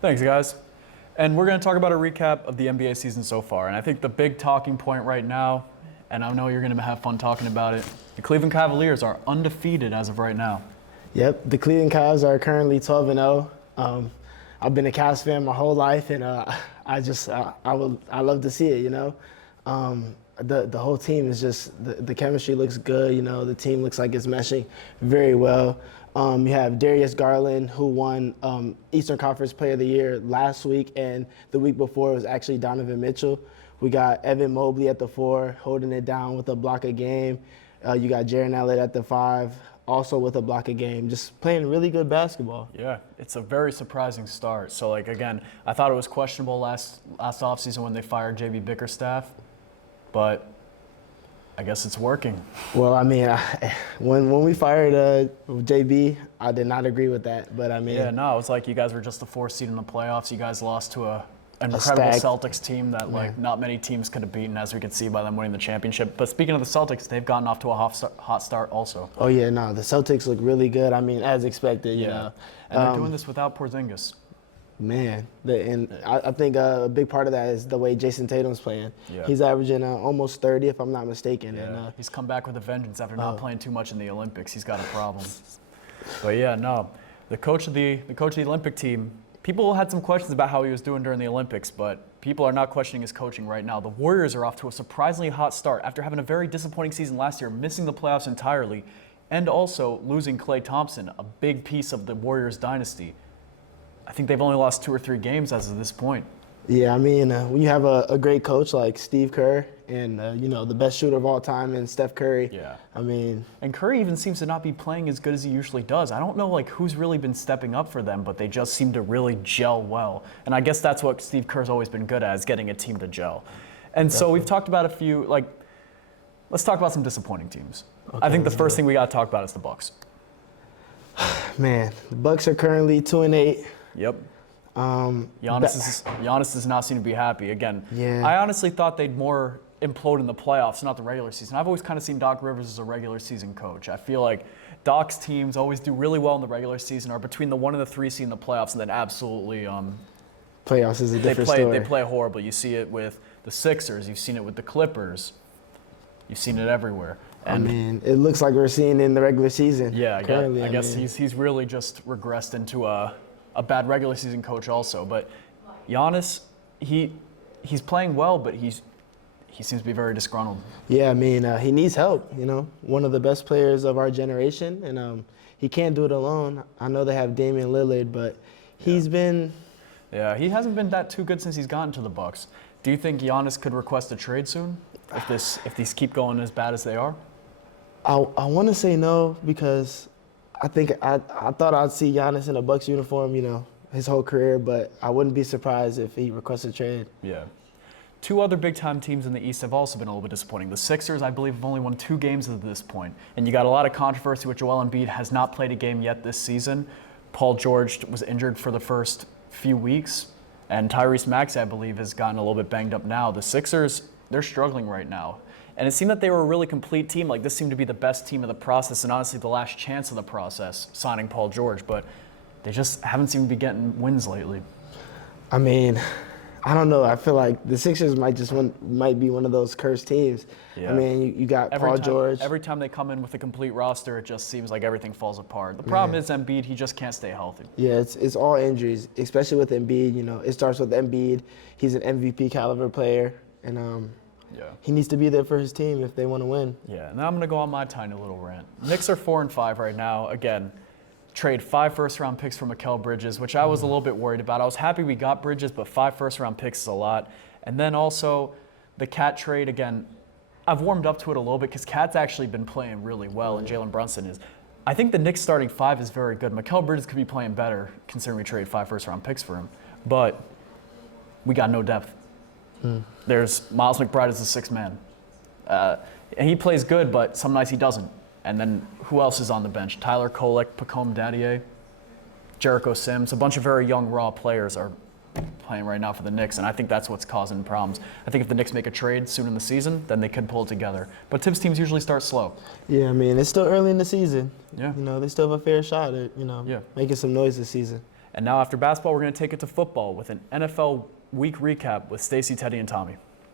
Thanks, guys. And we're going to talk about a recap of the NBA season so far. And I think the big talking point right now, and I know you're going to have fun talking about it, the Cleveland Cavaliers are undefeated as of right now. Yep, the Cleveland Cavs are currently 12-0. I've been a Cavs fan my whole life, and I love to see it. The whole team is just the chemistry looks good. The team looks like it's meshing very well. You have Darius Garland, who won Eastern Conference Player of the Year last week, and the week before it was actually Donovan Mitchell. We got Evan Mobley at the 4, holding it down with a block a game. You got Jaren Elliott at the 5, also with a block a game, just playing really good basketball. Yeah, it's a very surprising start. So, again, I thought it was questionable last offseason when they fired J.B. Bickerstaff, but I guess it's working. Well, I mean, when we fired JB, I did not agree with that. But I mean, yeah, no, it was like you guys were just the 4th seed in the playoffs. You guys lost to an incredible Celtics team that not many teams could have beaten, as we could see by them winning the championship. But speaking of the Celtics, they've gotten off to a hot start also. Oh yeah, no, the Celtics look really good. I mean, as expected. You know, and they're doing this without Porzingis. Man, and I think a big part of that is the way Jason Tatum's playing. Yeah. He's averaging almost 30, if I'm not mistaken. Yeah. And, he's come back with a vengeance after not playing too much in the Olympics. He's got a problem. But yeah, no, the coach of the Olympic team. People had some questions about how he was doing during the Olympics, but people are not questioning his coaching right now. The Warriors are off to a surprisingly hot start after having a very disappointing season last year, missing the playoffs entirely, and also losing Klay Thompson, a big piece of the Warriors dynasty. I think they've only lost 2 or 3 games as of this point. Yeah, I mean, when you have a great coach like Steve Kerr and, the best shooter of all time in Steph Curry. Yeah. I mean. And Curry even seems to not be playing as good as he usually does. I don't know, who's really been stepping up for them, but they just seem to really gel well. And I guess that's what Steve Kerr's always been good at, is getting a team to gel. And so we've talked about a few, let's talk about some disappointing teams. Okay, I think the first thing we got to talk about is the Bucks. Man, the Bucks are currently 2-8. Yep. Giannis does not seem to be happy. Again, I honestly thought they'd more implode in the playoffs, not the regular season. I've always kind of seen Doc Rivers as a regular season coach. I feel like Doc's teams always do really well in the regular season, are between the 1 and the 3 seed in the playoffs, and then absolutely playoffs is a different story. They play horrible. You see it with the Sixers. You've seen it with the Clippers. You've seen it everywhere. And I mean, it looks like we're seeing it in the regular season. Yeah, I guess he's really just regressed into a bad regular season coach also. But Giannis, he's playing well, but he seems to be very disgruntled. Yeah, I mean, he needs help, one of the best players of our generation, and he can't do it alone. I know they have Damian Lillard, but he's been... Yeah, he hasn't been that too good since he's gotten to the Bucks. Do you think Giannis could request a trade soon if these keep going as bad as they are? I want to say no, because I thought I'd see Giannis in a Bucks uniform, his whole career, but I wouldn't be surprised if he requests a trade. Yeah. 2 other big-time teams in the East have also been a little bit disappointing. The Sixers, I believe, have only won 2 games at this point. And you got a lot of controversy with Joel Embiid, has not played a game yet this season. Paul George was injured for the first few weeks. And Tyrese Maxey, I believe, has gotten a little bit banged up now. The Sixers, they're struggling right now. And it seemed that they were a really complete team. This seemed to be the best team of the process, and honestly the last chance of the process, signing Paul George. But they just haven't seemed to be getting wins lately. I mean, I don't know. I feel like the Sixers might be one of those cursed teams. Yeah. I mean, you got Paul George. Every time they come in with a complete roster, it just seems like everything falls apart. The problem is Embiid, he just can't stay healthy. Yeah, it's all injuries, especially with Embiid. It starts with Embiid. He's an MVP caliber player, and he needs to be there for his team if they want to win. Yeah, now I'm going to go on my tiny little rant. Knicks are 4-5 right now. Again, trade 5 first-round picks for Mikal Bridges, which I was a little bit worried about. I was happy we got Bridges, but 5 first-round picks is a lot. And then also the Cat trade, again, I've warmed up to it a little bit because Cat's actually been playing really well, and Jalen Brunson is. I think the Knicks starting 5 is very good. Mikal Bridges could be playing better considering we trade 5 first-round picks for him. But we got no depth. There's Miles McBride as the 6th man. And he plays good, but some nights he doesn't. And then who else is on the bench? Tyler Kolek, Pacome Dadier, Jericho Sims. A bunch of very young, raw players are playing right now for the Knicks, and I think that's what's causing problems. I think if the Knicks make a trade soon in the season, then they could pull it together. But Tibbs teams usually start slow. Yeah, I mean, it's still early in the season. Yeah. They still have a fair shot at, making some noise this season. And now after basketball, we're going to take it to football with an NFL week recap with Stacey, Teddy, and Tommy.